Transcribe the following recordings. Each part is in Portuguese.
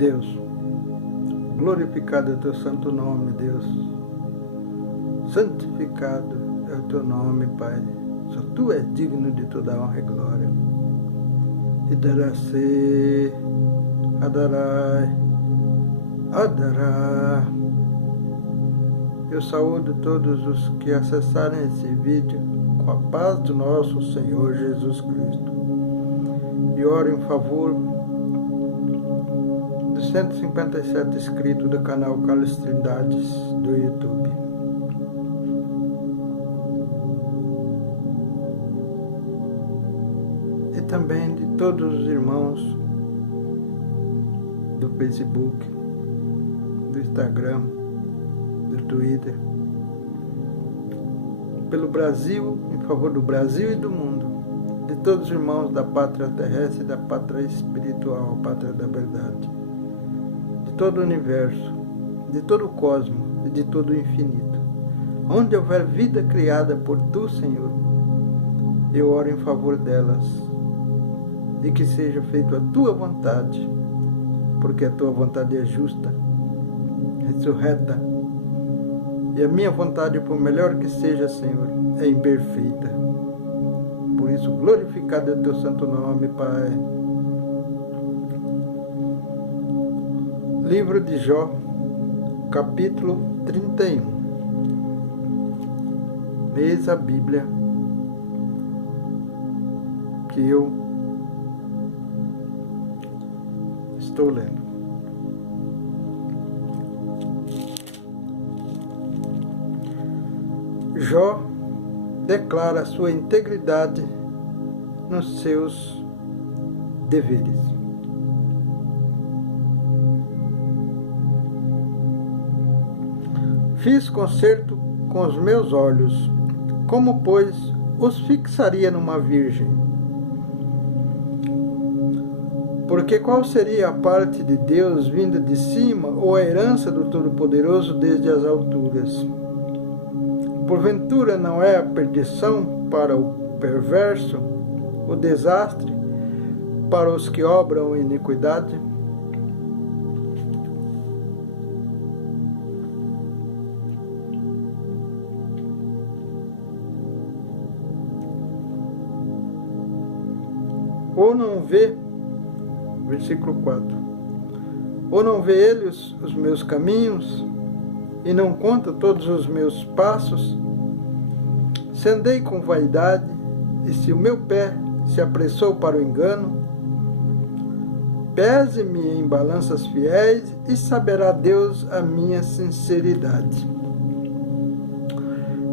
Deus, glorificado é o teu santo nome, Deus. Santificado é o teu nome, Pai. Só tu és digno de toda honra e glória. E dará-se, adarai, adará. Eu saúdo todos os que acessarem esse vídeo com a paz do nosso Senhor Jesus Cristo. E oro em favor dos 157 inscritos do canal Carlos Trindades do YouTube. E também de todos os irmãos do Facebook, do Instagram, do Twitter, pelo Brasil, em favor do Brasil e do mundo, de todos os irmãos da pátria terrestre e da pátria espiritual, a pátria da verdade, de todo o universo, de todo o cosmos e de todo o infinito. Onde houver vida criada por Tu, Senhor, eu oro em favor delas, e que seja feita a Tua vontade, porque a Tua vontade é justa, ressurreta, e a minha vontade, por melhor que seja, Senhor, é imperfeita. Por isso, glorificado é o Teu santo nome, Pai. Livro de Jó, capítulo 31. Eis a Bíblia que eu estou lendo. Jó declara sua integridade nos seus deveres. Fiz concerto com os meus olhos, como, pois, os fixaria numa virgem? Porque qual seria a parte de Deus vinda de cima, ou a herança do Todo-Poderoso desde as alturas? Porventura não é a perdição para o perverso, o desastre para os que obram iniquidade? Ou não vê, versículo 4, ou não vê ele os meus caminhos, e não conta todos os meus passos? Se andei com vaidade, e se o meu pé se apressou para o engano, pese-me em balanças fiéis, e saberá Deus a minha sinceridade.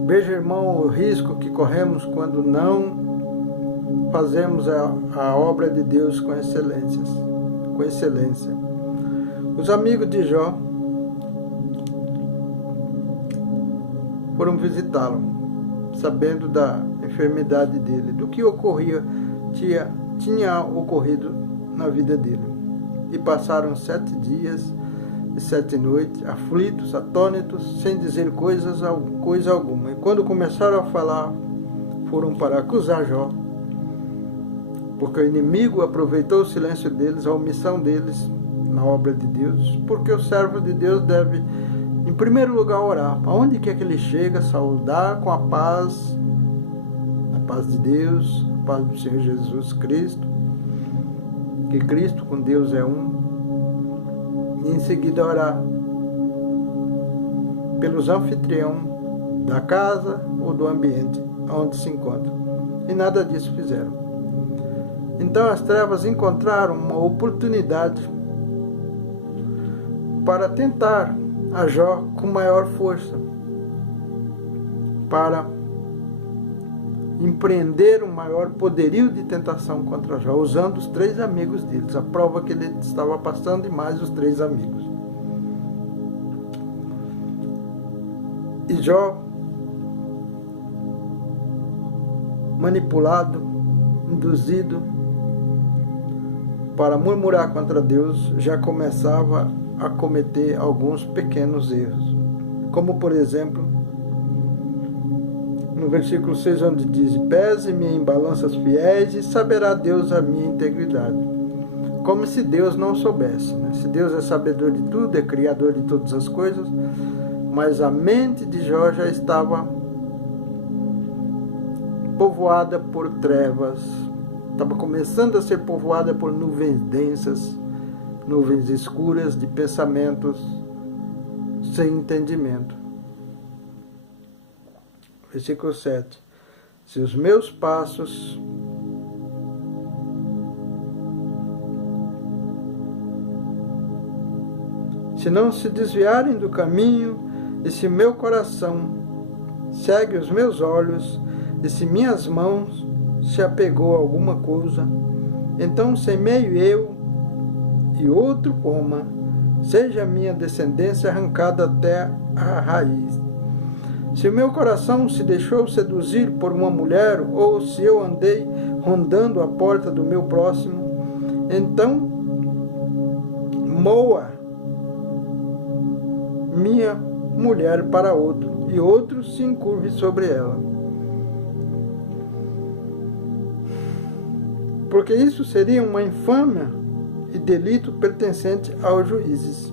Veja, irmão, o risco que corremos quando não fazemos a obra de Deus com excelência. Os amigos de Jó foram visitá-lo, sabendo da enfermidade dele, do que tinha ocorrido na vida dele. E passaram 7 dias e 7 noites, aflitos, atônitos, sem dizer coisa alguma. E quando começaram a falar, foram para acusar Jó, porque o inimigo aproveitou o silêncio deles, a omissão deles na obra de Deus, porque o servo de Deus deve, em primeiro lugar, orar. Aonde quer que ele chega, saudar com a paz de Deus, a paz do Senhor Jesus Cristo, que Cristo com Deus é um, e em seguida orar pelos anfitriões da casa ou do ambiente onde se encontra. E nada disso fizeram. Então as trevas encontraram uma oportunidade para tentar a Jó com maior força, para empreender um maior poderio de tentação contra Jó, usando os 3 amigos deles, a prova que ele estava passando, e mais os 3 amigos. E Jó, manipulado, induzido para murmurar contra Deus, já começava a cometer alguns pequenos erros, como por exemplo no versículo 6, onde diz: pese-me em balanças fiéis, e saberá Deus a minha integridade. como se Deus não soubesse, né? Se Deus é sabedor de tudo, é criador de todas as coisas, mas a mente de Jó já estava povoada por trevas, estava começando a ser povoada por nuvens densas, nuvens escuras de pensamentos sem entendimento. Versículo 7. Se os meus passos se não se desviarem do caminho, e se meu coração segue os meus olhos, e se minhas mãos se apegou a alguma coisa, então semeio eu e outro coma, seja a minha descendência arrancada até a raiz. Se o meu coração se deixou seduzir por uma mulher, ou se eu andei rondando a porta do meu próximo, então moa minha mulher para outro, e outro se encurve sobre ela. Porque isso seria uma infâmia e delito pertencente aos juízes.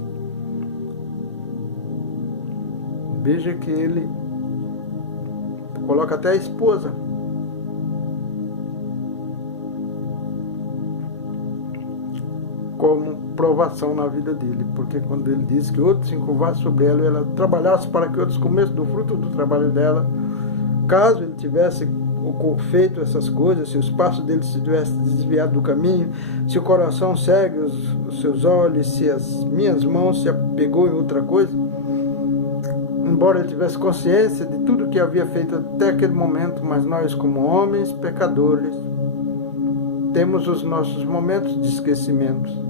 Veja que ele coloca até a esposa como provação na vida dele, porque quando ele diz que outros se encurvassem sobre ela e ela trabalhasse para que outros comessem do fruto do trabalho dela, caso ele tivesse feito essas coisas, se os passos dele se tivessem desviado do caminho, se o coração segue os seus olhos, se as minhas mãos se apegou em outra coisa, embora ele tivesse consciência de tudo que havia feito até aquele momento, mas nós, como homens pecadores, temos os nossos momentos de esquecimento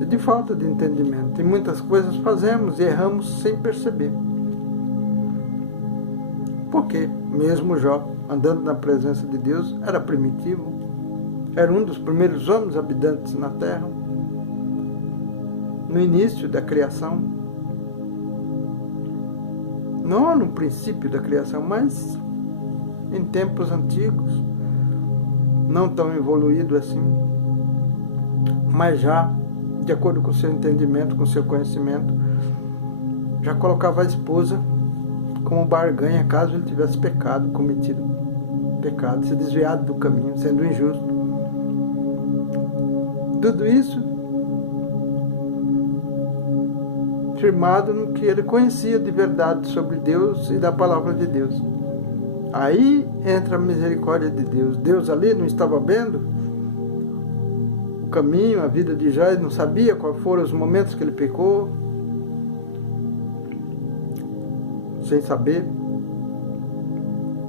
e de falta de entendimento. E muitas coisas fazemos e erramos sem perceber. Porque mesmo Jó, andando na presença de Deus, era primitivo, era um dos primeiros homens habitantes na terra, no início da criação. Não no princípio da criação, mas em tempos antigos, não tão evoluído assim, mas já, de acordo com o seu entendimento, com o seu conhecimento, já colocava a esposa como barganha caso ele tivesse cometido pecado, se desviado do caminho, sendo injusto. Tudo isso firmado no que ele conhecia de verdade sobre Deus e da palavra de Deus. Aí entra a misericórdia de Deus. Deus ali não estava vendo o caminho, a vida de Jó, não sabia quais foram os momentos que ele pecou, sem saber.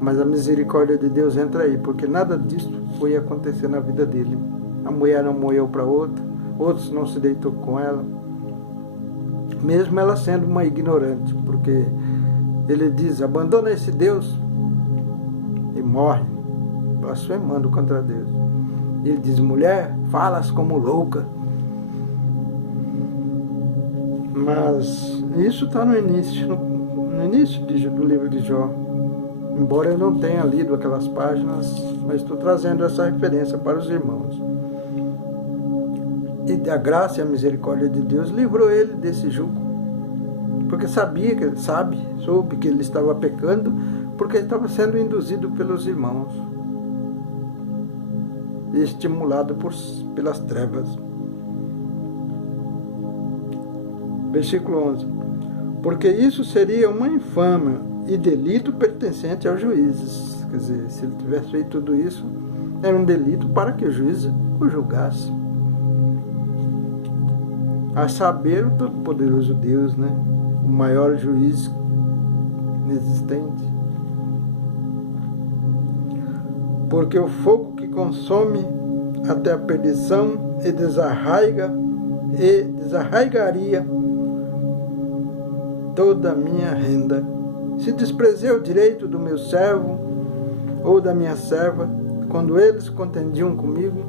Mas a misericórdia de Deus entra aí, porque nada disso foi acontecer na vida dele. A mulher não morreu para outra, outros não se deitou com ela, mesmo ela sendo uma ignorante, porque ele diz, abandona esse Deus, e morre, blasfemando contra Deus. E ele diz, mulher, falas como louca. Mas isso está no início do livro de Jó. Embora eu não tenha lido aquelas páginas, mas estou trazendo essa referência para os irmãos. E a graça e a misericórdia de Deus livrou ele desse jugo, porque soube que ele estava pecando, porque ele estava sendo induzido pelos irmãos e estimulado pelas trevas. Versículo 11. Porque isso seria uma infâmia e delito pertencente aos juízes. Quer dizer, se ele tivesse feito tudo isso, era um delito para que o juiz o julgasse. A saber, o Todo-Poderoso Deus, né? O maior juiz existente. Porque o fogo que consome até a perdição e desarraigaria toda a minha renda. Se desprezei o direito do meu servo ou da minha serva, quando eles contendiam comigo,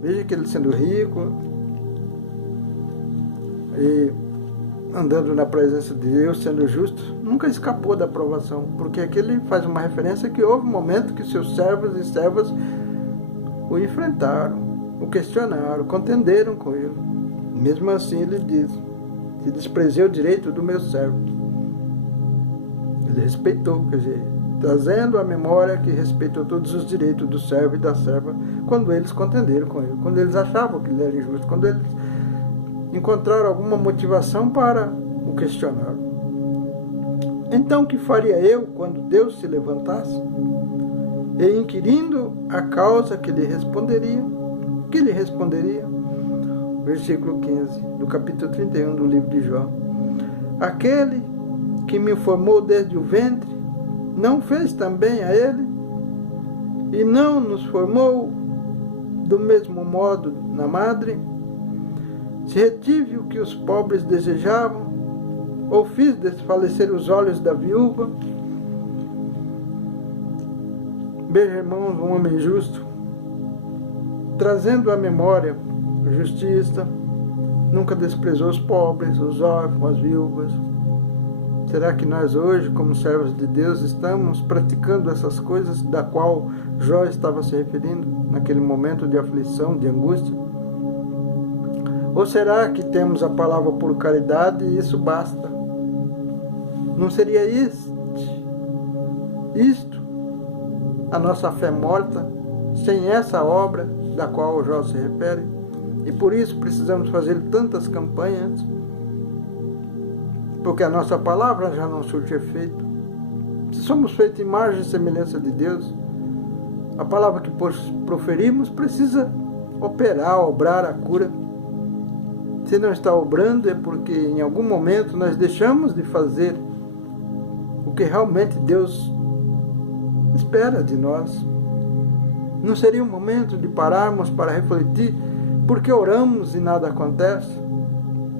veja que ele sendo rico e andando na presença de Deus, sendo justo, nunca escapou da aprovação, porque aqui ele faz uma referência que houve um momento que seus servos e servas o enfrentaram, o questionaram, contenderam com ele. Mesmo assim ele diz: se desprezei o direito do meu servo. Ele respeitou, quer dizer, trazendo à memória que respeitou todos os direitos do servo e da serva quando eles contenderam com ele, quando eles achavam que ele era injusto, quando eles encontraram alguma motivação para o questionar. Então, o que faria eu quando Deus se levantasse? E inquirindo a causa que lhe responderia, versículo 15 do capítulo 31 do livro de Jó: aquele que me formou desde o ventre, não fez também a ele? E não nos formou do mesmo modo na madre? Se retive o que os pobres desejavam, ou fiz desfalecer os olhos da viúva? Veja, irmãos, um homem justo, trazendo à memória a justiça, nunca desprezou os pobres, os órfãos, as viúvas. Será que nós hoje, como servos de Deus, estamos praticando essas coisas da qual Jó estava se referindo naquele momento de aflição, de angústia? Ou será que temos a palavra por caridade e isso basta? Não seria isto a nossa fé morta, sem essa obra da qual Jó se refere? E por isso precisamos fazer tantas campanhas, porque a nossa palavra já não surte efeito. Se somos feitos em imagem e semelhança de Deus, a palavra que proferimos precisa obrar a cura. Se não está obrando, é porque em algum momento nós deixamos de fazer o que realmente Deus espera de nós. Não seria um momento de pararmos para refletir por que oramos e nada acontece?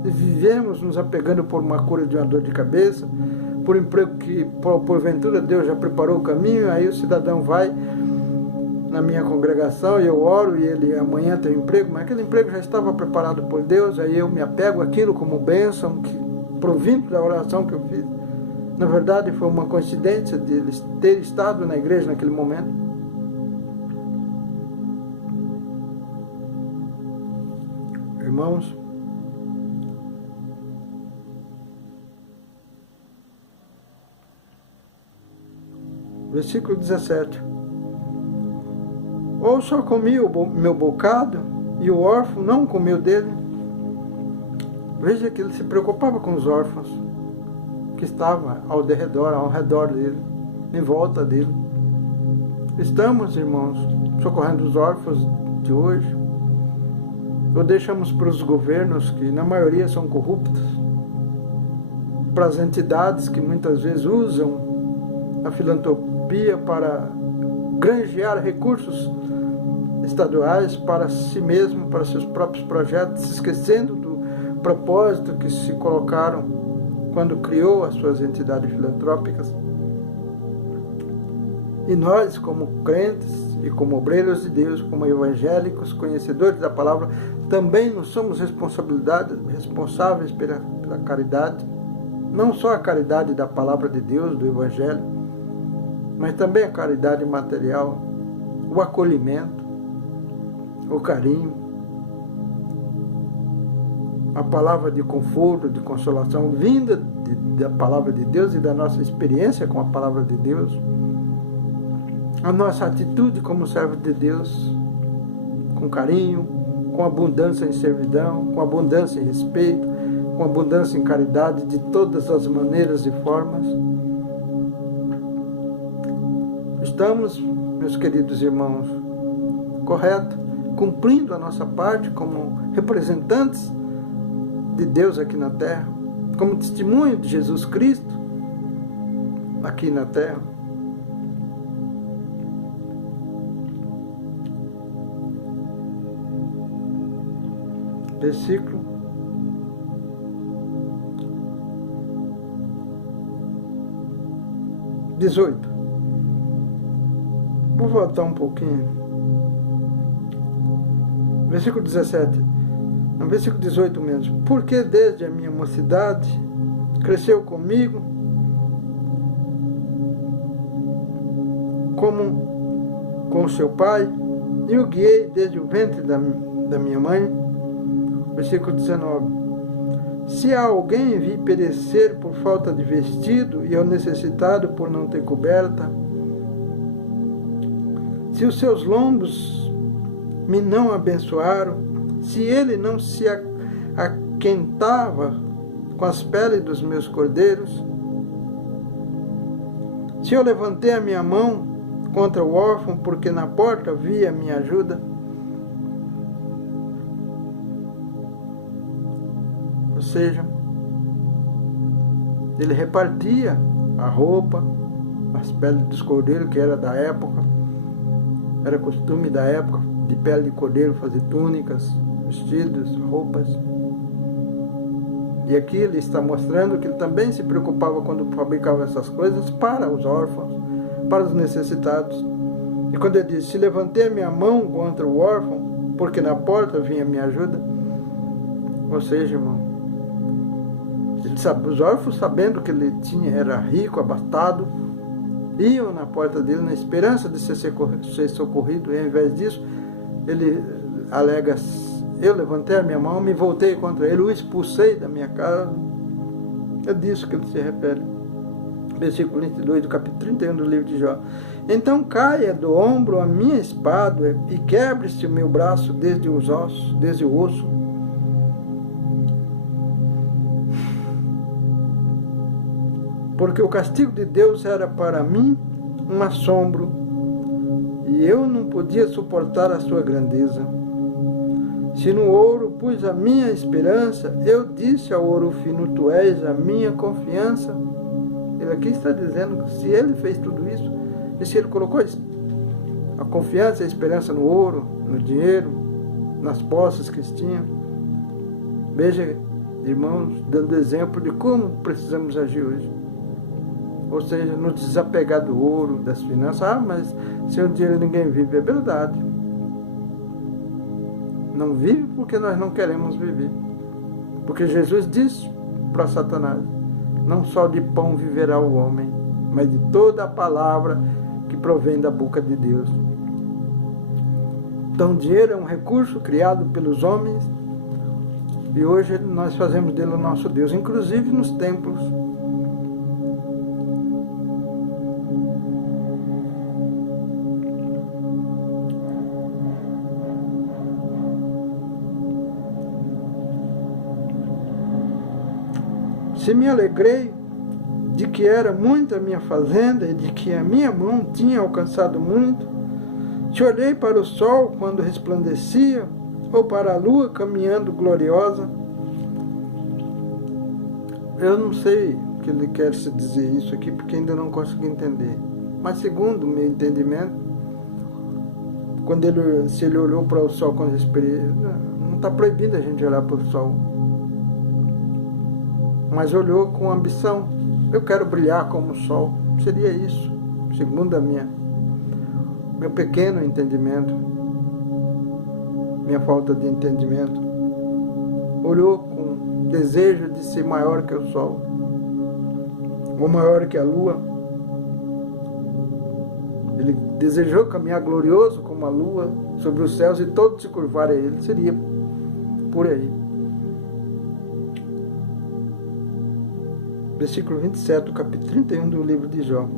E vivemos nos apegando por uma cura de uma dor de cabeça, por emprego que porventura Deus já preparou o caminho, aí o cidadão vai na minha congregação e eu oro e ele amanhã tem um emprego, mas aquele emprego já estava preparado por Deus, aí eu me apego àquilo como bênção, provindo da oração que eu fiz. Na verdade foi uma coincidência de ele ter estado na igreja naquele momento. Irmãos, versículo 17: ou só comi o meu bocado e o órfão não comeu dele? Veja que ele se preocupava com os órfãos que estavam ao redor dele, em volta dele. Estamos, irmãos, socorrendo os órfãos de hoje? Ou deixamos para os governos, que na maioria são corruptos, para as entidades que muitas vezes usam a filantropia para granjear recursos estaduais para si mesmo, para seus próprios projetos, se esquecendo do propósito que se colocaram quando criou as suas entidades filantrópicas? E nós, como crentes e como obreiros de Deus, como evangélicos, conhecedores da palavra, também não somos responsáveis pela caridade, não só a caridade da palavra de Deus, do evangelho, mas também a caridade material, o acolhimento, o carinho, a palavra de conforto, de consolação, vinda da palavra de Deus e da nossa experiência com a palavra de Deus, a nossa atitude como servo de Deus, com carinho, com abundância em servidão, com abundância em respeito, com abundância em caridade, de todas as maneiras e formas. Estamos, meus queridos irmãos, correto, cumprindo a nossa parte como representantes de Deus aqui na terra, como testemunho de Jesus Cristo aqui na terra. Versículo 18. Vou voltar um pouquinho. Versículo 17. No versículo 18 mesmo. Porque desde a minha mocidade cresceu comigo como com seu pai, e o guiei desde o ventre da minha mãe. Versículo 19. Se há alguém vir perecer por falta de vestido e ao necessitado por não ter coberta, se os seus lombos me não abençoaram, se ele não se aquentava com as peles dos meus cordeiros, se eu levantei a minha mão contra o órfão, porque na porta via a minha ajuda, ou seja, ele repartia a roupa, as peles dos cordeiros, que era da época, era costume da época, de pele de cordeiro fazer túnicas, vestidos, roupas. E aqui ele está mostrando que ele também se preocupava quando fabricava essas coisas para os órfãos, para os necessitados. E quando ele diz, se levantei a minha mão contra o órfão, porque na porta vinha a minha ajuda, ou seja, irmão, ele sabe, os órfãos, sabendo que ele era rico, abastado, iam na porta dele na esperança de ser socorrido, e ao invés disso, ele alega, eu levantei a minha mão, me voltei contra ele, o expulsei da minha casa. É disso que ele se refere. Versículo 22 do capítulo 31 do livro de Jó. Então caia do ombro a minha espada e quebre-se o meu braço desde os ossos, desde o osso. Porque o castigo de Deus era para mim um assombro, e eu não podia suportar a sua grandeza. Se no ouro pus a minha esperança, eu disse ao ouro fino, tu és a minha confiança. Ele aqui está dizendo que se ele fez tudo isso, e se ele colocou a confiança e a esperança no ouro, no dinheiro, nas posses que tinha, veja, irmãos, dando exemplo de como precisamos agir hoje. Ou seja, nos desapegar do ouro, das finanças. Ah, mas sem o dinheiro ninguém vive. É verdade. Não vive porque nós não queremos viver. Porque Jesus disse para Satanás, não só de pão viverá o homem, mas de toda a palavra que provém da boca de Deus. Então o dinheiro é um recurso criado pelos homens e hoje nós fazemos dele o nosso Deus, inclusive nos templos. Se me alegrei de que era muita a minha fazenda e de que a minha mão tinha alcançado muito, se olhei para o sol quando resplandecia, ou para a lua caminhando gloriosa. Eu não sei o que ele quer se dizer isso aqui, porque ainda não consegui entender. Mas segundo o meu entendimento, se ele olhou para o sol quando respirei, não está proibido a gente olhar para o sol. Mas olhou com ambição. Eu quero brilhar como o sol. Seria isso, segundo meu pequeno entendimento, minha falta de entendimento. Olhou com desejo de ser maior que o sol, ou maior que a lua. Ele desejou caminhar glorioso como a lua sobre os céus e todos se curvarem a ele. Seria por aí. Versículo 27 do capítulo 31 do livro de Jó.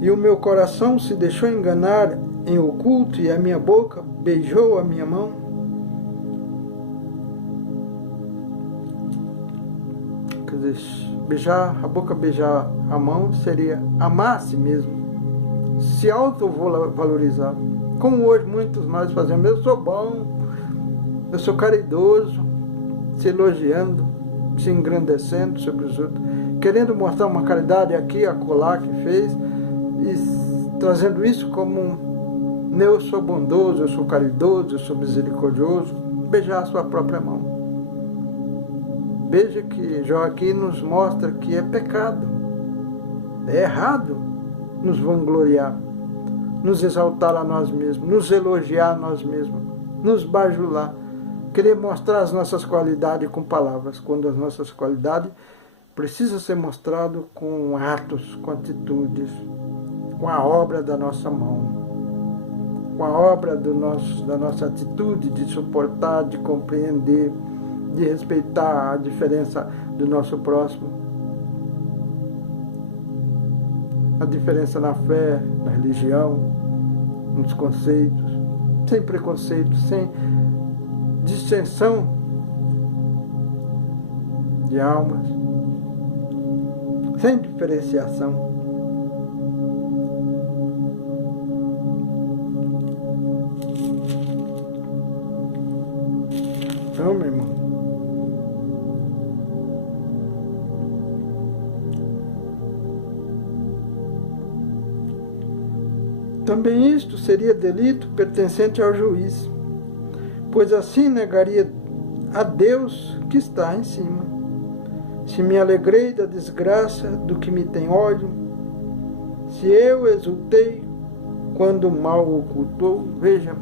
E o meu coração se deixou enganar em oculto, e a minha boca beijou a minha mão. Quer dizer, beijar a mão seria amar a si mesmo, se autovalorizar. Como hoje muitos nós fazemos, eu sou bom, eu sou caridoso, se elogiando, se engrandecendo sobre os outros, querendo mostrar uma caridade aqui, acolá que fez, e trazendo isso como eu sou bondoso, eu sou caridoso, eu sou misericordioso, beijar a sua própria mão. Veja que Jó aqui nos mostra que é pecado, é errado nos vangloriar, nos exaltar a nós mesmos, nos elogiar a nós mesmos, nos bajular, querer mostrar as nossas qualidades com palavras, quando as nossas qualidades precisam ser mostradas com atos, com atitudes, com a obra da nossa mão. com a obra da nossa atitude de suportar, de compreender, de respeitar a diferença do nosso próximo. A diferença na fé, na religião, nos conceitos, sem preconceito, sem distinção de almas, sem diferenciação. Então, meu irmão, também isto seria delito pertencente ao juiz, pois assim negaria a Deus que está em cima. Se me alegrei da desgraça do que me tem ódio, se eu exultei quando o mal ocultou, veja,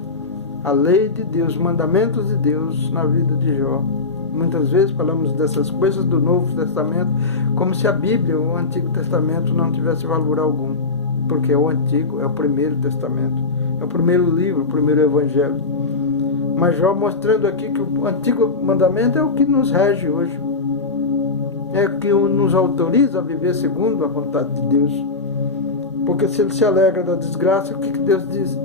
a lei de Deus, os mandamentos de Deus na vida de Jó. Muitas vezes falamos dessas coisas do Novo Testamento como se a Bíblia, o Antigo Testamento, não tivesse valor algum. Porque é o Antigo, é o primeiro Testamento, é o primeiro livro, o primeiro Evangelho. Mas Jó mostrando aqui que o Antigo Mandamento é o que nos rege hoje. É o que nos autoriza a viver segundo a vontade de Deus. Porque se ele se alegra da desgraça, o que Deus diz?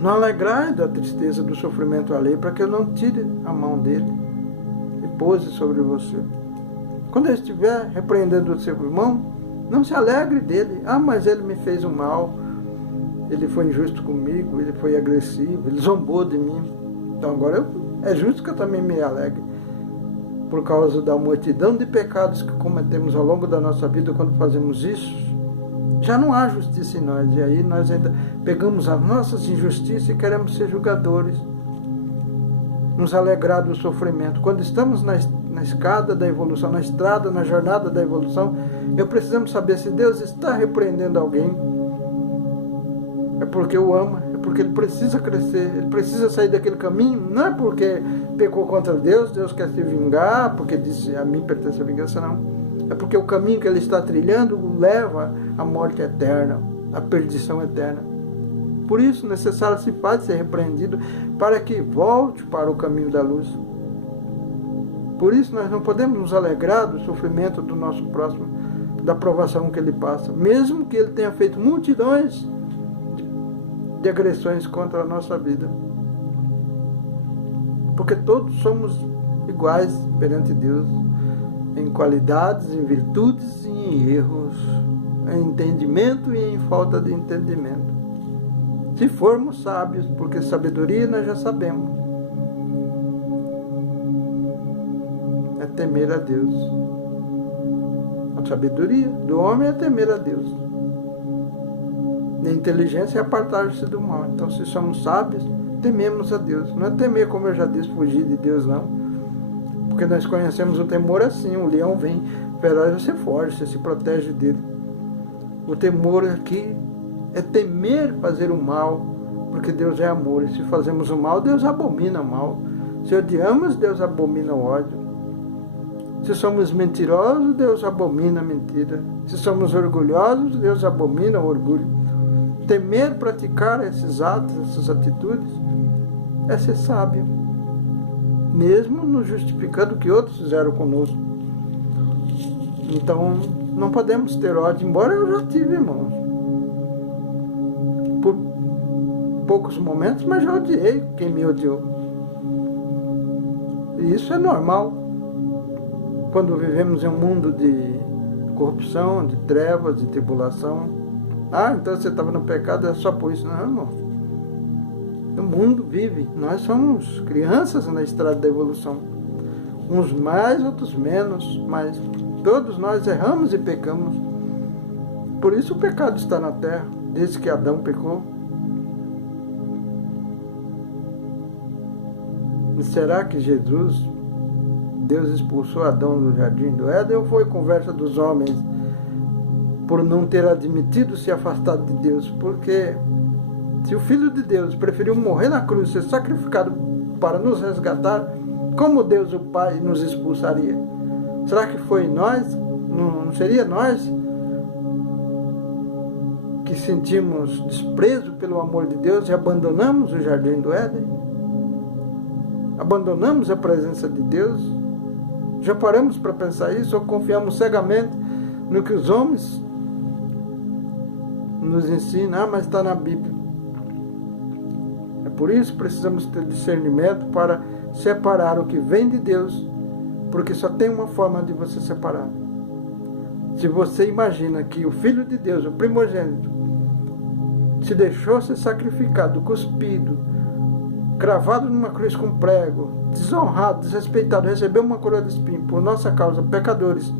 Não alegrai da tristeza, do sofrimento alheio, para que eu não tire a mão dele e pose sobre você. Quando ele estiver repreendendo o seu irmão, não se alegre dele. Ah, mas ele me fez um mal, ele foi injusto comigo, ele foi agressivo, ele zombou de mim. Então agora é justo que eu também me alegre. Por causa da multidão de pecados que cometemos ao longo da nossa vida, quando fazemos isso, já não há justiça em nós. E aí nós ainda pegamos as nossas injustiças e queremos ser julgadores. Nos alegrar do sofrimento. Quando estamos na escada da evolução, na estrada, na jornada da evolução, precisamos saber se Deus está repreendendo alguém. É porque o ama, é porque ele precisa crescer, ele precisa sair daquele caminho. Não é porque pecou contra Deus, Deus quer se vingar, porque disse a mim pertence a vingança, não. É porque o caminho que ele está trilhando leva à morte eterna, à perdição eterna. Por isso, necessário se faz ser repreendido para que volte para o caminho da luz. Por isso, nós não podemos nos alegrar do sofrimento do nosso próximo, da provação que ele passa, mesmo que ele tenha feito multidões de agressões contra a nossa vida. Porque todos somos iguais perante Deus, em qualidades, em virtudes e em erros, em entendimento e em falta de entendimento. Se formos sábios, porque sabedoria nós já sabemos, é temer a Deus. A sabedoria do homem é temer a Deus. A inteligência é apartar-se do mal. Então, se somos sábios, tememos a Deus. Não é temer, como eu já disse, fugir de Deus, não. Porque nós conhecemos o temor assim, o leão vem feroz, você foge, você se protege dele. O temor aqui é temer fazer o mal, porque Deus é amor. E se fazemos o mal, Deus abomina o mal. Se odiamos, Deus abomina o ódio. Se somos mentirosos, Deus abomina a mentira. Se somos orgulhosos, Deus abomina o orgulho. Temer praticar esses atos, essas atitudes, é ser sábio, mesmo nos justificando o que outros fizeram conosco. Então, não podemos ter ódio, embora eu já tive, irmãos. Por poucos momentos, mas já odiei quem me odiou. E isso é normal. Quando vivemos em um mundo de corrupção, de trevas, de tribulação. Ah, então você estava no pecado, é só por isso. Não, irmão. O mundo vive. Nós somos crianças na estrada da evolução. Uns mais, outros menos, mas todos nós erramos e pecamos. Por isso o pecado está na terra, desde que Adão pecou. E será que Jesus, Deus expulsou Adão do jardim do Éden, ou foi conversa dos homens por não ter admitido se afastado de Deus? Porque se o Filho de Deus preferiu morrer na cruz, ser sacrificado para nos resgatar, como Deus o Pai nos expulsaria? Será que foi nós? Não seria nós que sentimos desprezo pelo amor de Deus e abandonamos o jardim do Éden? Abandonamos a presença de Deus? Já paramos para pensar isso ou confiamos cegamente no que os homens nos ensinam? Mas está na Bíblia. É por isso que precisamos ter discernimento para separar o que vem de Deus, porque só tem uma forma de você separar. Se você imagina que o Filho de Deus, o primogênito, se deixou ser sacrificado, cuspido, cravado numa cruz com prego, desonrado, desrespeitado, recebeu uma coroa de espinho por nossa causa, pecadores,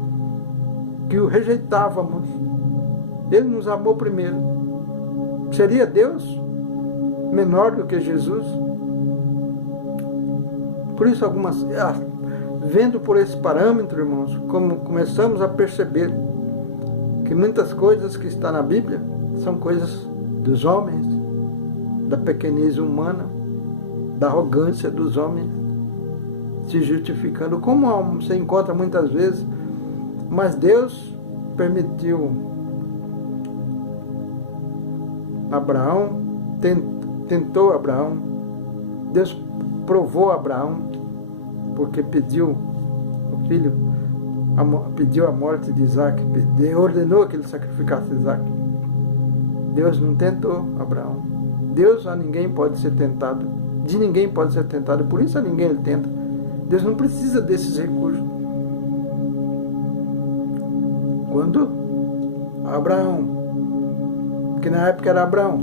que o rejeitávamos, ele nos amou primeiro. Seria Deus menor do que Jesus? Por isso, vendo por esse parâmetro, irmãos, como começamos a perceber que muitas coisas que estão na Bíblia são coisas dos homens, da pequenez humana, da arrogância dos homens, se justificando, como você encontra muitas vezes. Mas Deus permitiu Abraão, tentou Abraão, Deus provou Abraão, porque pediu o filho, pediu a morte de Isaac, ordenou que ele sacrificasse Isaac. Deus não tentou Abraão. Deus a ninguém pode ser tentado, de ninguém pode ser tentado, por isso a ninguém ele tenta. Deus não precisa desses recursos. Quando Abraão, que na época era Abraão,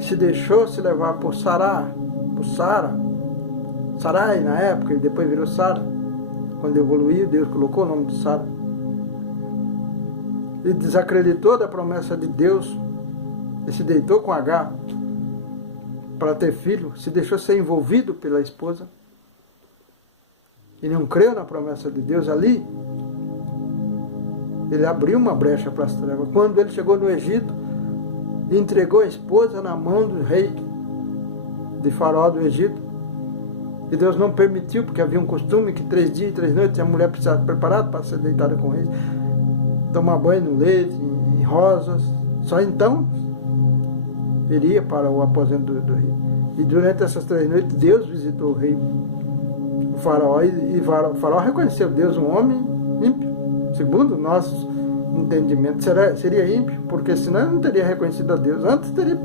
se deixou se levar por Sarai na época, e depois virou Sara, quando evoluiu, Deus colocou o nome de Sara, e desacreditou da promessa de Deus, e se deitou com Agar para ter filho, se deixou ser envolvido pela esposa, e não creu na promessa de Deus ali, ele abriu uma brecha para as trevas. Quando ele chegou no Egito, entregou a esposa na mão do rei de Faraó do Egito, e Deus não permitiu, porque havia um costume que 3 dias e 3 noites a mulher precisava estar preparada para ser deitada com ele, tomar banho no leite, em rosas, só então iria para o aposento do rei. E durante essas 3 noites Deus visitou o rei, o Faraó, e o Faraó reconheceu Deus um homem ímpio, segundo o nosso entendimento. Seria ímpio, porque senão ele não teria reconhecido a Deus. Antes teria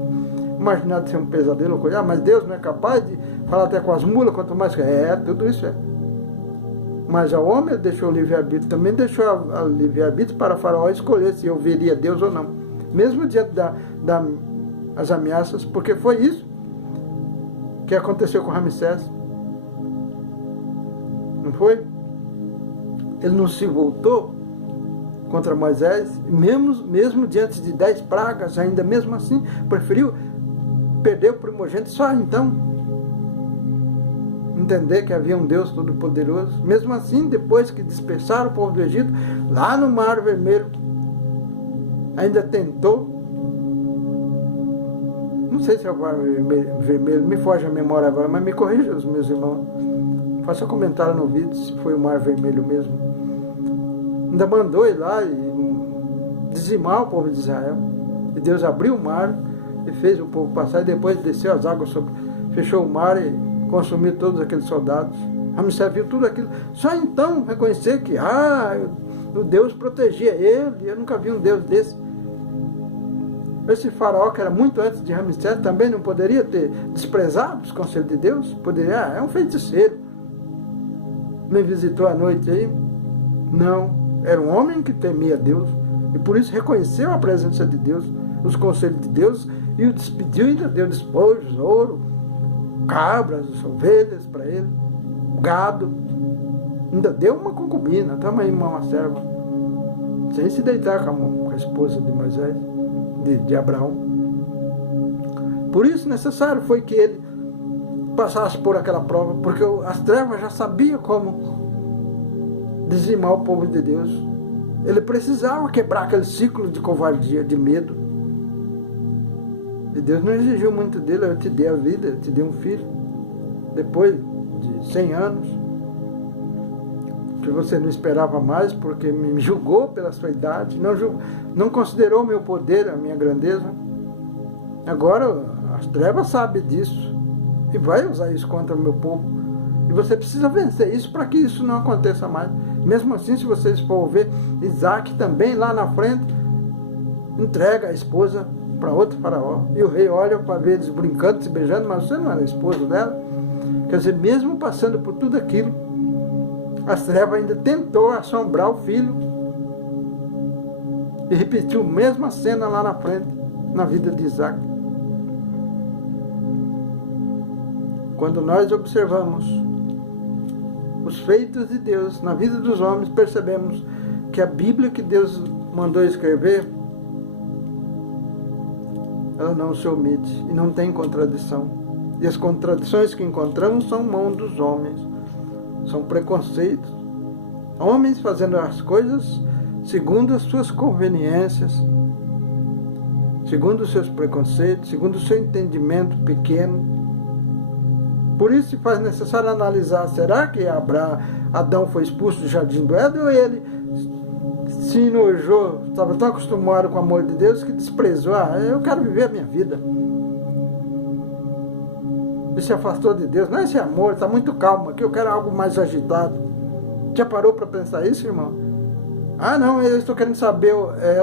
imaginado ser um pesadelo ou coisa, mas Deus não é capaz de falar até com as mulas, quanto mais... tudo isso é. Mas ao homem ele deixou o livre-arbítrio, também deixou o livre-arbítrio para Faraó escolher se ouviria Deus ou não, mesmo diante das ameaças, porque foi isso que aconteceu com Ramsés. Não foi? Ele não se voltou contra Moisés, mesmo diante de 10 pragas, ainda mesmo assim, preferiu perder o primogênito. Só então entender que havia um Deus Todo-Poderoso. Mesmo assim, depois que dispersaram o povo do Egito, lá no Mar Vermelho, ainda tentou, não sei se é o Mar Vermelho, me foge a memória agora, mas me corrija os meus irmãos, faça um comentário no vídeo se foi o Mar Vermelho mesmo. Ainda mandou ir lá e dizimar o povo de Israel, e Deus abriu o mar e fez o povo passar, e depois desceu as águas fechou o mar e consumiu todos aqueles soldados. Ramsés viu tudo aquilo, só então reconhecer que o Deus protegia ele. Eu nunca vi um Deus desse. Esse faraó, que era muito antes de Ramsés, também não poderia ter desprezado os conselhos de Deus? Poderia, é um feiticeiro, me visitou à noite aí. Não, era um homem que temia Deus, e por isso reconheceu a presença de Deus, os conselhos de Deus, e o despediu, e ainda deu despojos, ouro, cabras, ovelhas para ele, gado, ainda deu uma concubina, também uma serva, sem se deitar com a esposa de Moisés, de Abraão. Por isso necessário foi que ele passasse por aquela prova, porque as trevas já sabiam como dizimar o povo de Deus. Ele precisava quebrar aquele ciclo de covardia, de medo. E Deus não exigiu muito dele. Eu te dei a vida, eu te dei um filho, depois de 100 anos. que você não esperava mais, porque me julgou pela sua idade, não considerou meu poder, a minha grandeza. Agora as trevas sabem disso e vai usar isso contra o meu povo. E você precisa vencer isso para que isso não aconteça mais. Mesmo assim, se vocês for ver, Isaac também lá na frente entrega a esposa para outro faraó. E o rei olha para ver eles brincando, se beijando, mas você não era esposo dela. Quer dizer, mesmo passando por tudo aquilo, as trevas ainda tentou assombrar o filho e repetiu a mesma cena lá na frente, na vida de Isaac. Quando nós observamos os feitos de Deus na vida dos homens, percebemos que a Bíblia que Deus mandou escrever, ela não se omite e não tem contradição. E as contradições que encontramos são mão dos homens, são preconceitos. Homens fazendo as coisas segundo as suas conveniências, segundo os seus preconceitos, segundo o seu entendimento pequeno. Por isso se faz necessário analisar, será que Adão foi expulso do jardim do Éden ou ele se enojou, estava tão acostumado com o amor de Deus que desprezou, eu quero viver a minha vida. E se afastou de Deus, não é esse amor, está muito calmo aqui, eu quero algo mais agitado. Já parou para pensar isso, irmão? Não, eu estou querendo saber,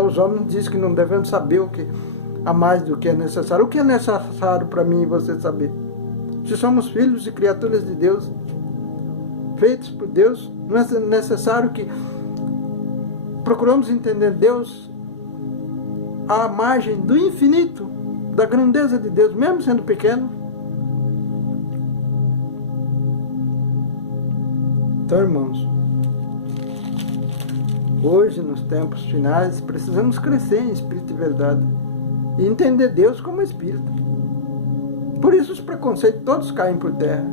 os homens dizem que não devemos saber o que a mais do que é necessário. O que é necessário para mim e você saber? Se somos filhos e criaturas de Deus, feitos por Deus, não é necessário que procuramos entender Deus à margem do infinito, da grandeza de Deus, mesmo sendo pequeno. Então, irmãos, hoje, nos tempos finais, precisamos crescer em espírito e verdade e entender Deus como espírito. Por isso os preconceitos todos caem por terra.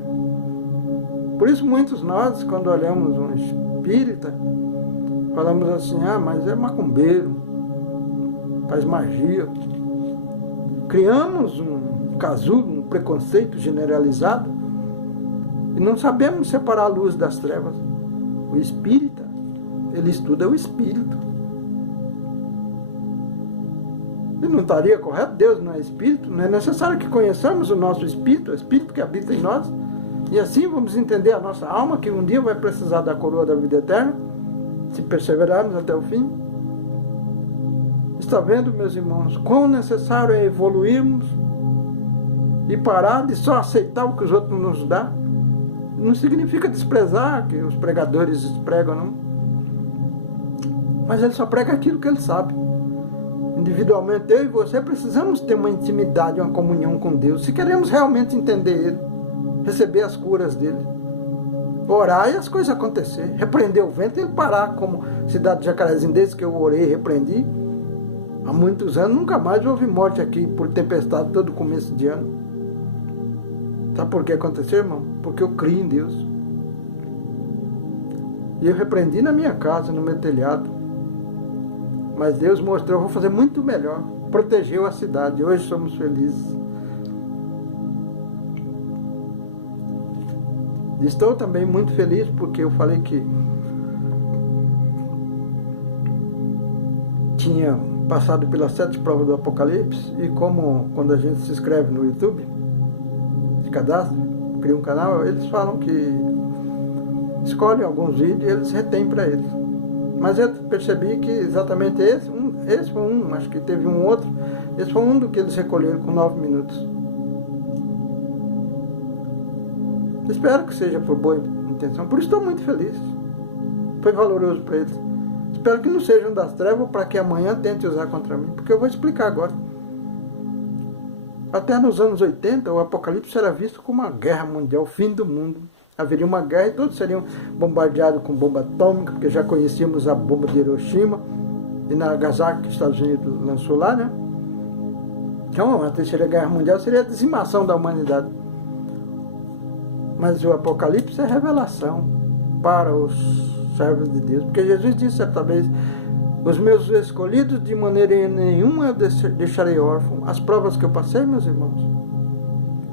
Por isso muitos de nós, quando olhamos um espírita, falamos assim, mas é macumbeiro, faz magia. Criamos um casulo, um preconceito generalizado e não sabemos separar a luz das trevas. O espírita, ele estuda o espírito. E não estaria correto? Deus não é espírito? Não é necessário que conheçamos o nosso espírito, o espírito que habita em nós, e assim vamos entender a nossa alma, que um dia vai precisar da coroa da vida eterna, se perseverarmos até o fim. Está vendo, meus irmãos, quão necessário é evoluirmos e parar de só aceitar o que os outros nos dão? Não significa desprezar que os pregadores pregam, não. Mas ele só prega aquilo que ele sabe. Individualmente, eu e você precisamos ter uma intimidade, uma comunhão com Deus, se queremos realmente entender Ele, receber as curas dele, orar e as coisas acontecer, repreender o vento e ele parar, como cidade de Jacarezinho, desde que eu orei e repreendi, há muitos anos, nunca mais houve morte aqui por tempestade todo começo de ano. Sabe por que aconteceu, irmão? Porque eu crio em Deus. E eu repreendi na minha casa, no meu telhado. Mas Deus mostrou, eu vou fazer muito melhor. Protegeu a cidade. Hoje somos felizes. Estou também muito feliz porque eu falei que tinha passado pelas 7 provas do Apocalipse, e como quando a gente se inscreve no YouTube, se cadastra, cria um canal, eles falam que escolhem alguns vídeos e eles retêm para eles. Mas eu percebi que exatamente esse foi um, acho que teve um outro, esse foi um do que eles recolheram com 9 minutos. Espero que seja por boa intenção, por isso estou muito feliz. Foi valoroso para eles. Espero que não sejam das trevas para que amanhã tente usar contra mim, porque eu vou explicar agora. Até nos anos 80, o Apocalipse era visto como uma guerra mundial, o fim do mundo. Haveria uma guerra e todos seriam bombardeados com bomba atômica, porque já conhecíamos a bomba de Hiroshima e Nagasaki que os Estados Unidos lançou lá, né? Então, a terceira guerra mundial seria a dizimação da humanidade. Mas o Apocalipse é revelação para os servos de Deus, porque Jesus disse certa vez: os meus escolhidos de maneira nenhuma eu deixarei órfão. As provas que eu passei, meus irmãos,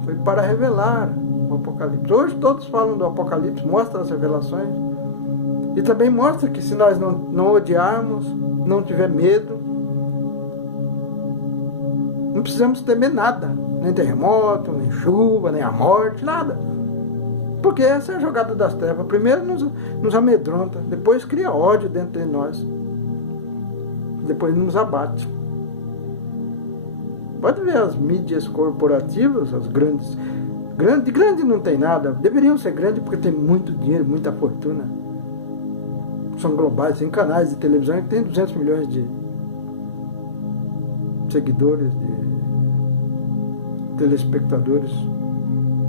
foi para revelar o Apocalipse. Hoje todos falam do Apocalipse, mostram as revelações, E também mostra que se nós não odiarmos, não tiver medo, não precisamos temer nada, nem terremoto, nem chuva, nem a morte, nada. Porque essa é a jogada das trevas. Primeiro nos amedronta, depois cria ódio dentro de nós, depois nos abate. Pode ver as mídias corporativas, as grandes. De grande não tem nada, deveriam ser grandes porque tem muito dinheiro, muita fortuna. São globais, tem canais de televisão que tem 200 milhões de seguidores, de telespectadores,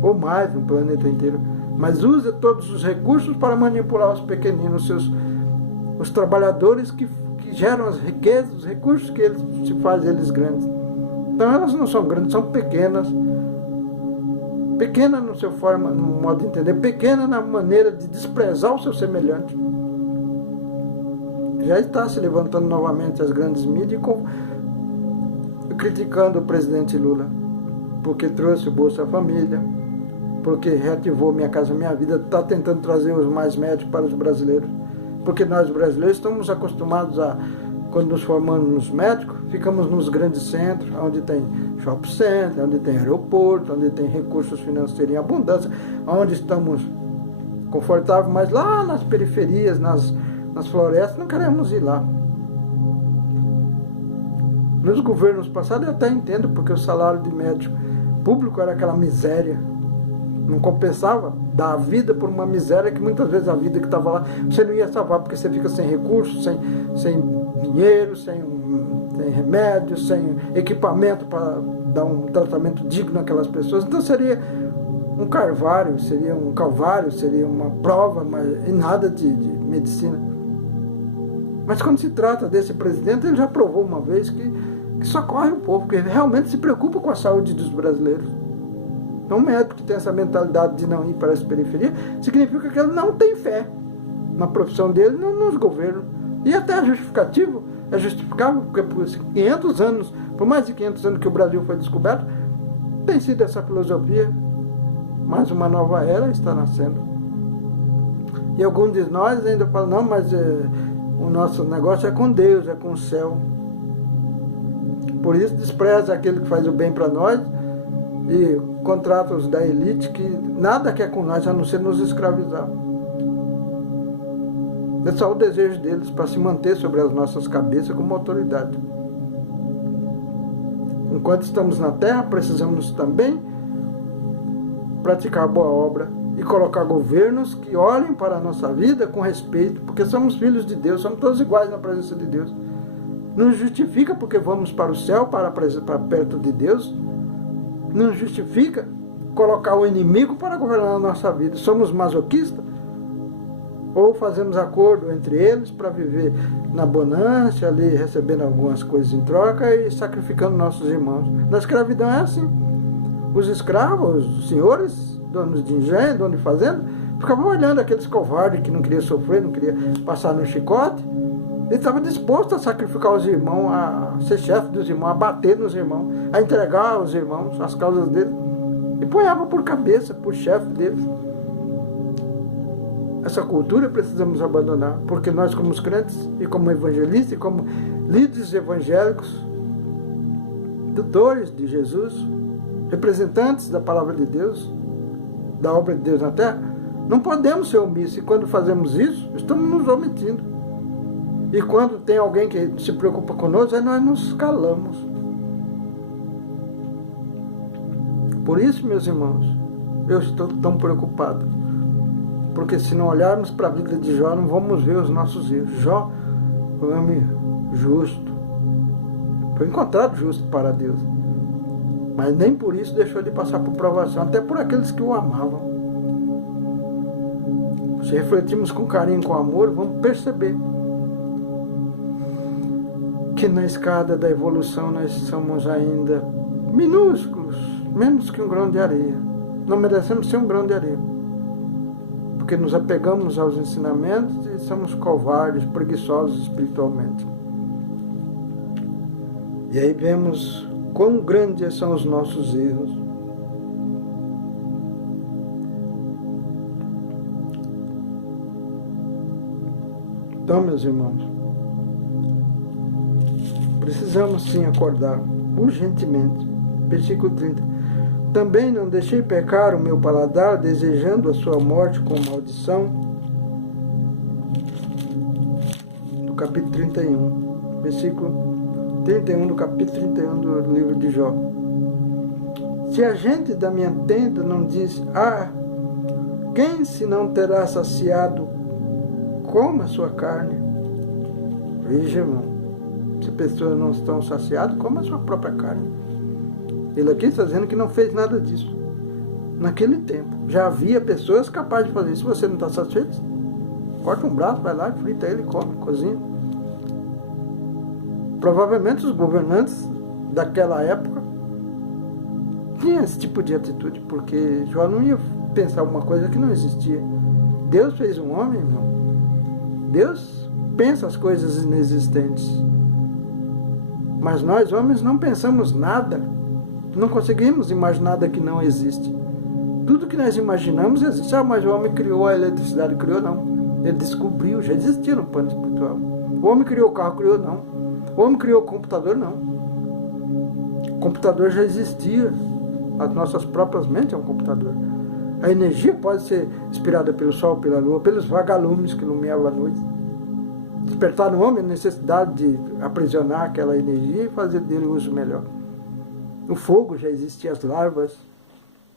ou mais no planeta inteiro. Mas usa todos os recursos para manipular os pequeninos, os trabalhadores que geram as riquezas, os recursos que eles se fazem eles grandes. Então elas não são grandes, são pequenas. Pequena no seu forma, no modo de entender, pequena na maneira de desprezar o seu semelhante. Já está se levantando novamente as grandes mídias criticando o presidente Lula, porque trouxe o Bolsa Família, porque reativou Minha Casa Minha Vida, está tentando trazer os mais médicos para os brasileiros, porque nós brasileiros estamos acostumados a, quando nos formamos médicos, ficamos nos grandes centros, onde tem shopping center, onde tem aeroporto, onde tem recursos financeiros em abundância, onde estamos confortáveis, mas lá nas periferias, nas florestas, não queremos ir lá. Nos governos passados eu até entendo, porque o salário de médico público era aquela miséria, não compensava dar a vida por uma miséria que muitas vezes a vida que estava lá você não ia salvar, porque você fica sem recursos, sem dinheiro, sem remédio, sem equipamento para dar um tratamento digno àquelas pessoas. Então seria um calvário, seria uma prova, mas e nada de medicina. Mas quando se trata desse presidente, ele já provou uma vez que socorre o povo, que ele realmente se preocupa com a saúde dos brasileiros. Então, um médico que tem essa mentalidade de não ir para essa periferia, significa que ele não tem fé na profissão dele, nos governos. E até é justificável, porque por 500 anos, por mais de 500 anos que o Brasil foi descoberto, tem sido essa filosofia. Mais uma nova era está nascendo. E alguns de nós ainda falam, não, mas o nosso negócio é com Deus, é com o céu. Por isso despreza aquele que faz o bem para nós e contrata os da elite que nada quer com nós a não ser nos escravizar. É só o desejo deles para se manter sobre as nossas cabeças como autoridade. Enquanto estamos na terra, precisamos também praticar boa obra e colocar governos que olhem para a nossa vida com respeito, porque somos filhos de Deus, somos todos iguais na presença de Deus. Não justifica porque vamos para o céu, para perto de Deus. Não justifica colocar o inimigo para governar a nossa vida. Somos masoquistas? Ou fazemos acordo entre eles para viver na bonança, ali recebendo algumas coisas em troca e sacrificando nossos irmãos. Na escravidão é assim. Os escravos, os senhores, donos de engenho, donos de fazenda, ficavam olhando aqueles covardes que não queriam sofrer, não queriam passar no chicote. Ele estava disposto a sacrificar os irmãos, a ser chefe dos irmãos, a bater nos irmãos, a entregar aos irmãos as causas deles. E ponhava por cabeça, por chefe deles. Essa cultura precisamos abandonar, porque nós como os crentes e como evangelistas e como líderes evangélicos, tutores de Jesus, representantes da palavra de Deus, da obra de Deus na terra, não podemos ser omissos. E quando fazemos isso, estamos nos omitindo. E quando tem alguém que se preocupa conosco, aí nós nos calamos. Por isso, meus irmãos, eu estou tão preocupado. Porque se não olharmos para a vida de Jó, não vamos ver os nossos erros. Jó foi um homem justo. Foi encontrado justo para Deus. Mas nem por isso deixou de passar por provação, até por aqueles que o amavam. Se refletirmos com carinho, com amor, vamos perceber que na escada da evolução nós somos ainda minúsculos, menos que um grão de areia. Não merecemos ser um grão de areia, porque nos apegamos aos ensinamentos e somos covardes, preguiçosos espiritualmente. E aí vemos quão grandes são os nossos erros. Então, meus irmãos, precisamos sim acordar urgentemente. Versículo 30. Também não deixei pecar o meu paladar, desejando a sua morte com maldição. Do capítulo 31. Versículo 31 do capítulo 31 do livro de Jó. Se a gente da minha tenda não diz, quem se não terá saciado, coma a sua carne. Veja, irmão, se pessoas não estão saciadas, coma a sua própria carne. Ele aqui está dizendo que não fez nada disso. Naquele tempo, já havia pessoas capazes de fazer isso. Se você não está satisfeito, corta um braço, vai lá, frita ele, come, cozinha. Provavelmente os governantes daquela época tinham esse tipo de atitude, porque Jó não ia pensar alguma coisa que não existia. Deus fez um homem, irmão. Deus pensa as coisas inexistentes. Mas nós, homens, não pensamos nada. Não conseguimos imaginar nada que não existe. Tudo que nós imaginamos existe. Mas o homem criou a eletricidade, criou não. Ele descobriu, já existia no plano espiritual. O homem criou o carro, criou não. O homem criou o computador, não. O computador já existia. As nossas próprias mentes é um computador. A energia pode ser inspirada pelo sol, pela lua, pelos vagalumes que iluminavam a noite. Despertar no homem a necessidade de aprisionar aquela energia e fazer dele um uso melhor. No fogo já existiam as larvas.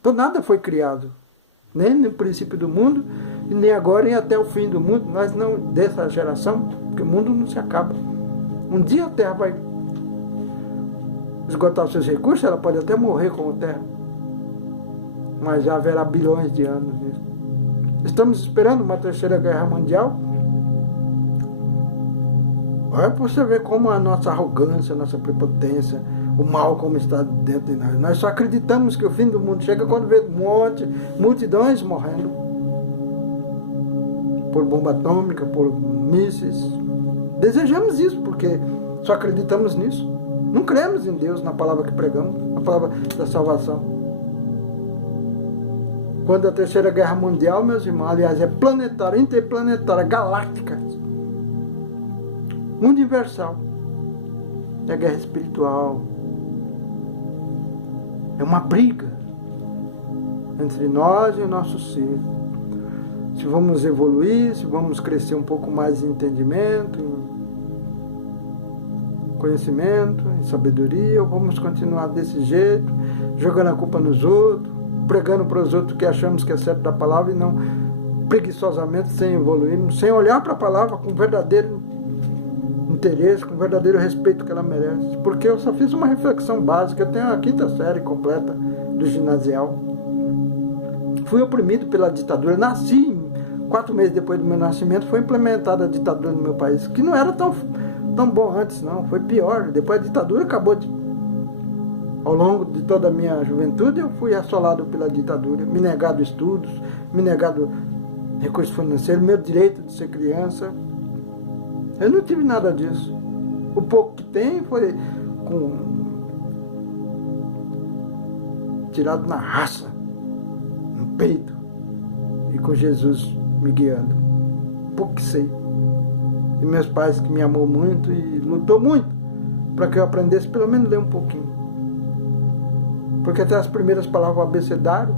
Então nada foi criado. Nem no princípio do mundo, e nem agora, nem até o fim do mundo. Nós não, dessa geração, porque o mundo não se acaba. Um dia a Terra vai esgotar os seus recursos, ela pode até morrer como Terra. Mas já haverá bilhões de anos nisso. Estamos esperando uma terceira guerra mundial. Olha para você ver como a nossa arrogância, a nossa prepotência, o mal como está dentro de nós. Nós só acreditamos que o fim do mundo chega quando vê multidões morrendo. Por bomba atômica, por mísseis. Desejamos isso, porque só acreditamos nisso. Não cremos em Deus, na palavra que pregamos, na palavra da salvação. Quando a terceira guerra mundial, meus irmãos, aliás, é planetária, interplanetária, galáctica, universal. É guerra espiritual. É uma briga entre nós e o nosso ser. Se vamos evoluir, se vamos crescer um pouco mais em entendimento, em conhecimento, em sabedoria, ou vamos continuar desse jeito, jogando a culpa nos outros, pregando para os outros que achamos que é certo da palavra e não preguiçosamente, sem evoluirmos, sem olhar para a palavra com verdadeiro interesse, com verdadeiro respeito que ela merece. Porque eu só fiz uma reflexão básica. Eu tenho a 5ª série completa do ginasial. Fui oprimido pela ditadura. Nasci 4 meses depois do meu nascimento, foi implementada a ditadura no meu país, que não era tão bom antes, não. Foi pior. Depois a ditadura acabou Ao longo de toda a minha juventude, eu fui assolado pela ditadura, me negado estudos, me negado recursos financeiros, meu direito de ser criança. Eu não tive nada disso. O pouco que tem foi tirado na raça, no peito, e com Jesus me guiando. Pouco que sei. E meus pais que me amou muito e lutou muito para que eu aprendesse pelo menos ler um pouquinho. Porque até as primeiras palavras, o abecedário,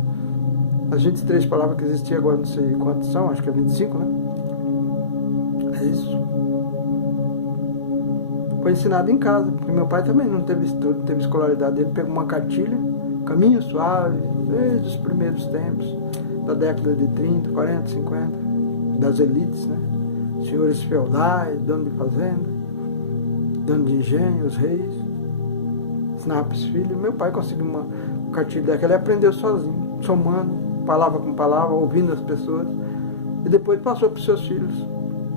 as 23 palavras que existiam agora, não sei quantas são, acho que é 25, né? É isso. Foi ensinado em casa, porque meu pai também não teve estudo, teve escolaridade. Ele pegou uma cartilha, Caminho Suave, desde os primeiros tempos, da década de 30, 40, 50, das elites, né? Senhores feudais, dono de fazenda, dono de engenho, os reis, ensinava para os filhos. Meu pai conseguiu uma cartilha daquela, ele aprendeu sozinho, somando, palavra com palavra, ouvindo as pessoas, e depois passou para os seus filhos.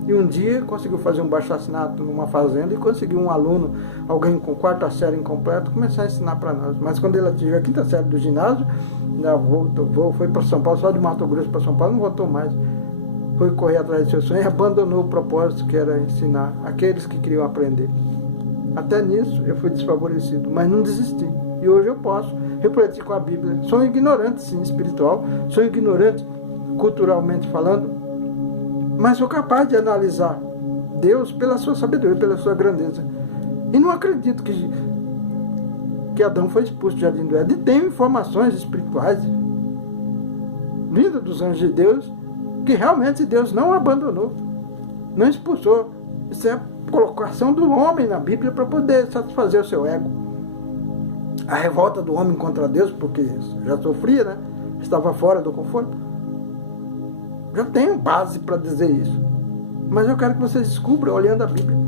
E um dia conseguiu fazer um baixo-assinato numa fazenda e conseguiu um aluno, alguém com 4ª série incompleta, começar a ensinar para nós. Mas quando ele atingiu a 5ª série do ginásio, foi para São Paulo, só de Mato Grosso para São Paulo, não voltou mais. Foi correr atrás do seu sonho e abandonou o propósito que era ensinar aqueles que queriam aprender. Até nisso eu fui desfavorecido, mas não desisti. E hoje eu posso refletir com a Bíblia. Sou ignorante, sim, espiritual, sou ignorante culturalmente falando, mas sou capaz de analisar Deus pela sua sabedoria, pela sua grandeza. E não acredito que Adão foi expulso do jardim do Éden. E tenho informações espirituais vindas dos anjos de Deus, que realmente Deus não abandonou, não expulsou. Isso é a colocação do homem na Bíblia para poder satisfazer o seu ego. A revolta do homem contra Deus, porque já sofria, né? Estava fora do conforto. Já tenho base para dizer isso. Mas eu quero que vocês descubram olhando a Bíblia.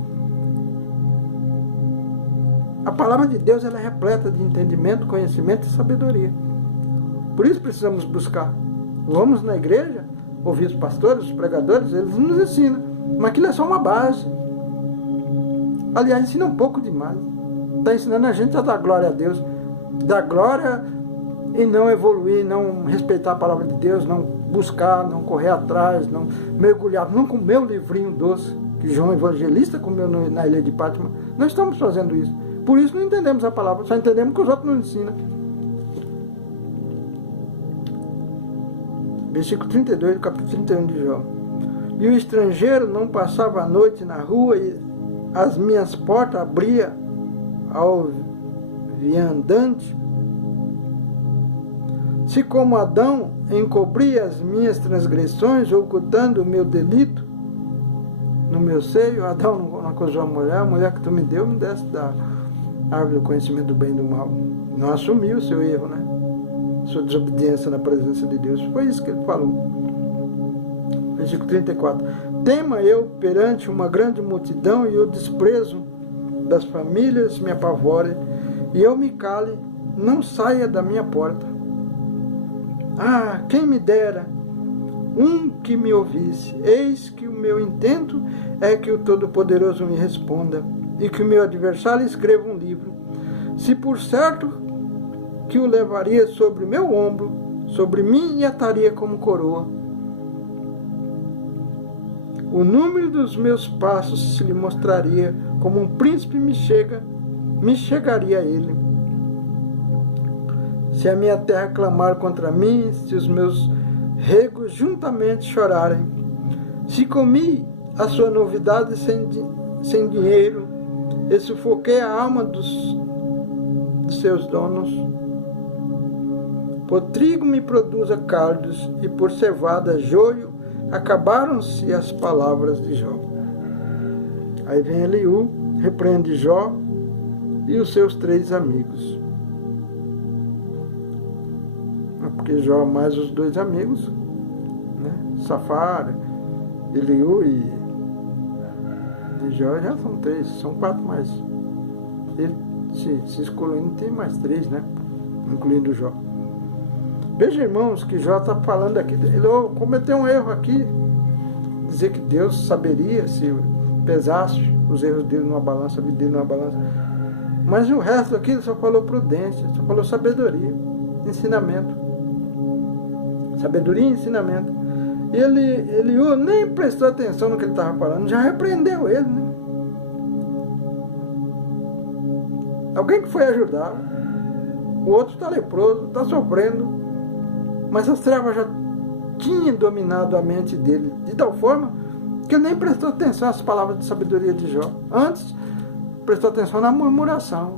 A palavra de Deus ela é repleta de entendimento, conhecimento e sabedoria. Por isso precisamos buscar. Vamos na igreja, ouvir os pastores, os pregadores, eles nos ensinam. Mas aquilo é só uma base. Aliás, ensina um pouco demais. Está ensinando a gente a dar glória a Deus. Dar glória e não evoluir, não respeitar a palavra de Deus, não buscar, não correr atrás, não mergulhar, não comer o livrinho doce que João Evangelista comeu na ilha de Pátima. Nós estamos fazendo isso. Por isso não entendemos a palavra, só entendemos que os outros nos ensinam. Versículo 32 do capítulo 31 de Jó. E o estrangeiro não passava a noite na rua, e as minhas portas abria ao viandante. Se como Adão encobria as minhas transgressões, ocultando o meu delito no meu seio, Adão não acusou a mulher que tu me desse da árvore do conhecimento do bem e do mal. Não assumiu o seu erro, né? Sua desobediência na presença de Deus. Foi isso que ele falou. Versículo 34. Tema eu perante uma grande multidão, e o desprezo das famílias me apavore, e eu me cale, não saia da minha porta. Ah, quem me dera que me ouvisse. Eis que o meu intento é que o Todo-Poderoso me responda, e que o meu adversário escreva um livro. Se por certo que o levaria sobre o meu ombro, sobre mim e ataria como coroa. O número dos meus passos se lhe mostraria, como um príncipe me chegaria a ele. Se a minha terra clamar contra mim, se os meus regos juntamente chorarem, se comi a sua novidade sem dinheiro, e sufoquei a alma dos seus donos, por trigo me produza cardos, e por cevada joio, acabaram-se as palavras de Jó. Aí vem Eliú, repreende Jó e os seus 3 amigos. Porque Jó mais os 2 amigos, né? Safar, Eliú e Jó já são 3, são 4 mais. Ele, se excluindo, tem mais 3, né? Incluindo Jó. Veja, irmãos, que Jó está falando aqui, ele cometeu um erro aqui, dizer que Deus saberia se pesasse os erros dele numa balança, a vida dele numa balança. Mas o resto aqui ele só falou prudência, só falou sabedoria, ensinamento. Sabedoria e ensinamento. E ele nem prestou atenção no que ele estava falando, já repreendeu ele, né? Alguém que foi ajudar, o outro está leproso, está sofrendo, mas as trevas já tinham dominado a mente dele, de tal forma que ele nem prestou atenção às palavras de sabedoria de Jó. Antes, prestou atenção na murmuração,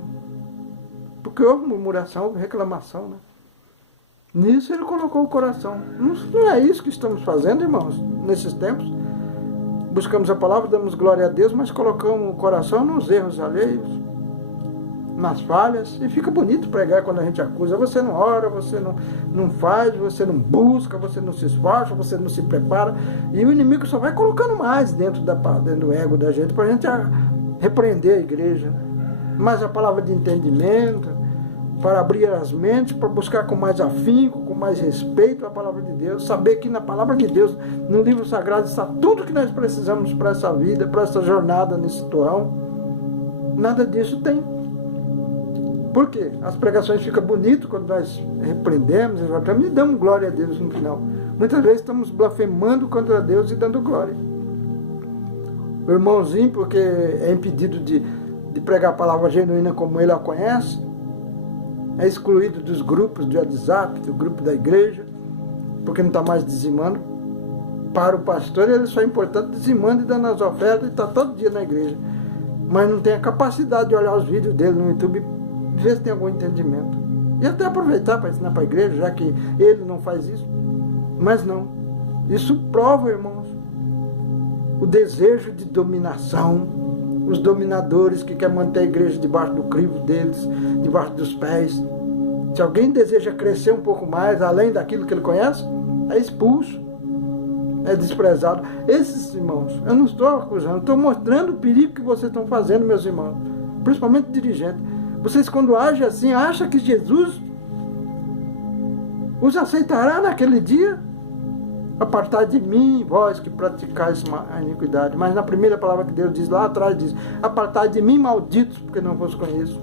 porque houve murmuração, houve reclamação, né? Nisso ele colocou o coração. Não é isso que estamos fazendo, irmãos, nesses tempos. Buscamos a palavra, damos glória a Deus, mas colocamos o coração nos erros alheios, nas falhas, e fica bonito pregar quando a gente acusa. Você não ora, você não faz, você não busca, você não se esforça, você não se prepara, e o inimigo só vai colocando mais dentro do ego da gente, para a gente repreender a igreja. Mas a palavra de entendimento, para abrir as mentes, para buscar com mais afinco, com mais respeito a palavra de Deus, saber que na palavra de Deus, no livro sagrado, está tudo que nós precisamos para essa vida, para essa jornada nesse torrão. Nada disso tem. Por quê? As pregações ficam bonitas quando nós repreendemos, exortamos e damos glória a Deus no final. Muitas vezes estamos blasfemando contra Deus e dando glória. O irmãozinho, porque é impedido de pregar a palavra genuína como ele a conhece, é excluído dos grupos de WhatsApp, do grupo da igreja, porque não está mais dizimando. Para o pastor, ele só é importante dizimando e dando as ofertas e está todo dia na igreja. Mas não tem a capacidade de olhar os vídeos dele no YouTube e ver se tem algum entendimento. E até aproveitar para ensinar para a igreja, já que ele não faz isso. Mas não. Isso prova, irmãos, o desejo de dominação, os dominadores que querem manter a igreja debaixo do crivo deles, debaixo dos pés. Se alguém deseja crescer um pouco mais, além daquilo que ele conhece, é expulso, é desprezado. Esses irmãos, eu não estou acusando, estou mostrando o perigo que vocês estão fazendo, meus irmãos, principalmente dirigentes. Vocês, quando agem assim, acham que Jesus os aceitará naquele dia? Apartai de mim, vós que praticais a iniquidade. Mas na primeira palavra que Deus diz lá atrás, diz: apartai de mim, malditos, porque não vos conheço.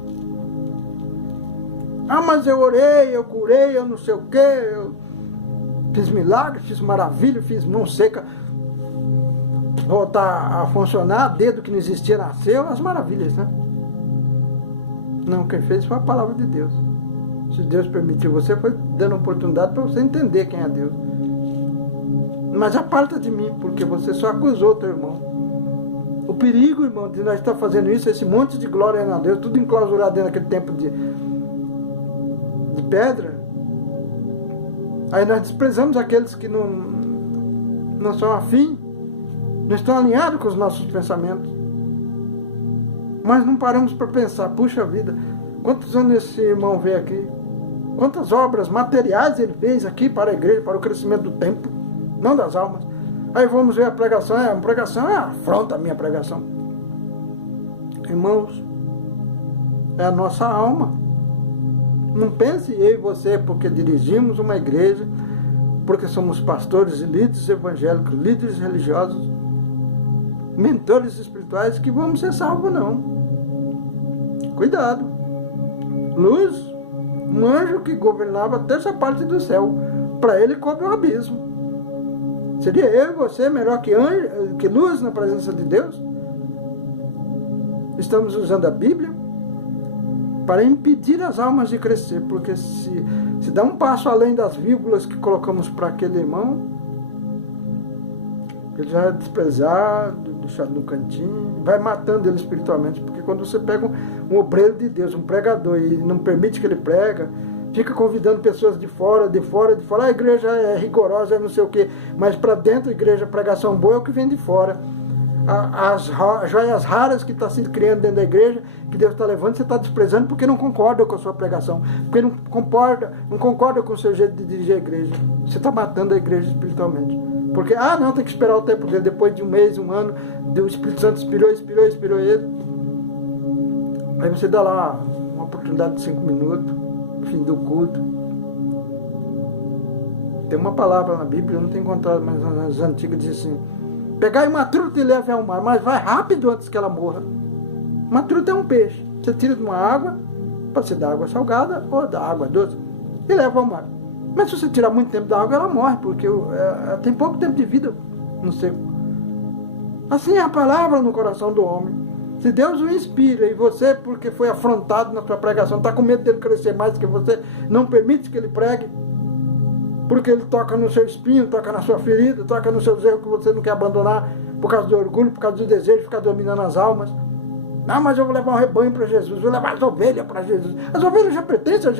Ah, mas eu orei, eu curei, eu não sei o quê, eu fiz milagre, fiz maravilha, fiz não sei, voltar a funcionar, dedo que não existia nasceu, as maravilhas, né? Não, quem fez foi a palavra de Deus. Se Deus permitiu você, foi dando oportunidade para você entender quem é Deus. Mas aparta de mim, porque você só acusou teu irmão. O perigo, irmão, de nós estar fazendo isso, esse monte de glória a Deus, tudo enclausurado dentro daquele templo de pedra. Aí nós desprezamos aqueles que não são afim, não estão alinhados com os nossos pensamentos. Mas não paramos para pensar, puxa vida, quantos anos esse irmão veio aqui? Quantas obras materiais ele fez aqui para a igreja, para o crescimento do templo, não das almas. Aí vamos ver a pregação é afronta a minha pregação. Irmãos, é a nossa alma. Não pense eu e você, porque dirigimos uma igreja, porque somos pastores e líderes evangélicos, líderes religiosos, mentores espirituais, que vamos ser salvos, não. Cuidado. Luz, um anjo que governava a terça parte do céu, para ele coube o abismo. Seria eu e você melhor que luz na presença de Deus? Estamos usando a Bíblia para impedir as almas de crescer, porque se dá um passo além das vírgulas que colocamos para aquele irmão, ele já é desprezado, deixado no cantinho, vai matando ele espiritualmente, porque quando você pega um obreiro de Deus, um pregador, e não permite que ele prega, fica convidando pessoas de fora, a igreja é rigorosa, é não sei o quê, mas para dentro a igreja, a pregação boa é o que vem de fora. As joias raras que está se criando dentro da igreja, que Deus está levando, você está desprezando porque não concorda com a sua pregação, porque não concorda com o seu jeito de dirigir a igreja. Você está matando a igreja espiritualmente. Porque, não, tem que esperar o tempo dele, depois de um mês, um ano, o Espírito Santo inspirou ele. Aí você dá lá uma oportunidade de 5 minutos, fim do culto. Tem uma palavra na Bíblia, eu não tenho encontrado, mas nas antigas diz assim: pegai uma truta e leve ao mar, mas vai rápido antes que ela morra. Uma truta é um peixe. Você tira de uma água, pode ser da água salgada ou da água doce, e leva ao mar. Mas se você tirar muito tempo da água, ela morre, porque ela tem pouco tempo de vida no seco. Assim é a palavra no coração do homem. Se Deus o inspira e você, porque foi afrontado na sua pregação, está com medo dele crescer mais que você, não permite que ele pregue, porque ele toca no seu espinho, toca na sua ferida, toca nos seus erros que você não quer abandonar, por causa do orgulho, por causa do desejo de ficar dominando as almas. Não, mas eu vou levar um rebanho para Jesus, vou levar as ovelhas para Jesus. As ovelhas já pertencem a Jesus.